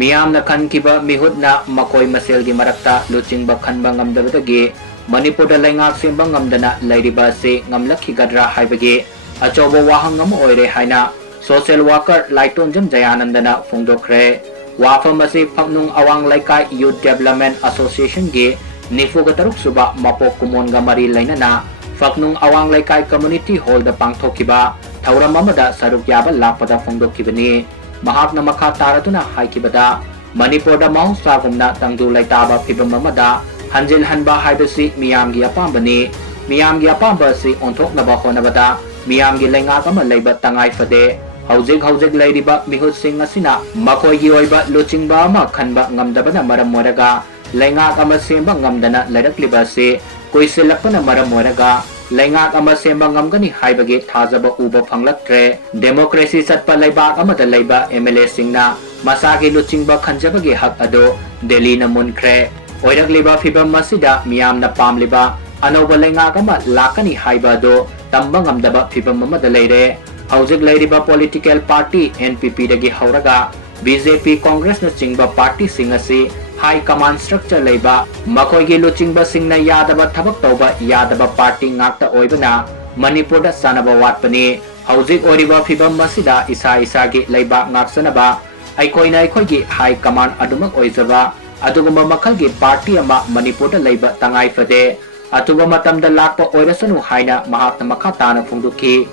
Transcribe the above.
मियामना खनखिबा मिहुतना मकोई मसेलगी मरक्ता लुचिंगबा खनबा ngamdabadagi Manipurda Leingak Semba Ngamdana Leiriba Asi Ngamlakhigadra Haibagi Achouba Wahang Oire haina social worker Laitonjam Jayananda Fongdokre Wafam asi Phamnung Awang Laikai Youth Development Association ge Nifugataruk Suba Mapok Kumonga Mari Lainana Phamnung Awang Laikai Community Hall da Pangthokiba Thauram amada saruk yaba lapada Fongdokibani Mahakna makha taratuna haikibada Manipurda Mahusagumna Tangdu Laitaba Phibam amada Hanjil Hanba Haibasi Miyamgi Apambani Miyamgi Apambasi Onthoknaba Honabada Miyamgi Leingak ama Leiba Tangai Fade Haujik Leiriba Mihut Sing asina Makoigi Oiba Luchingba ama Khanba Ngamdabana Maram Moraga Leingak ama Semba Ngamdana Leiriba Asi Kuisilakpana Maram Moraga Leingak ama Semba Ngamgani Haibagi Thazaba Uba Phanglaktre Democracy Satpa Leibak amada Leiba MLA Singna Masagi Luchingba Khanjabagi Hak ado Delhi na Munkre Oiragliba Phibam masida Miyamna Pamliba Anoba Leingak ama Lakani Haiba do Tamba Ngamdaba Phibam amada Leire Haujik Leiriba Political Party NPP dagi Hauraga BJP Congress na Chingba Party Singasi High Command Structure Leiba Makoigi Luchingba Singna Yadaba Thabak Tauba Yadaba Party Ngakta Oibana Manipurda Sanaba Watpani Haujik Oriba Phibam masida Isa Isagi Leiba Ngaksanaba Aikoina Aikoigi High Command Adumak Oizaba Adugumba Makalgi Party ama Manipurda Leiba Tangai Fade Atuba Matamda Lakpa Oirasanu Haina Mahakna Makatana Fungduki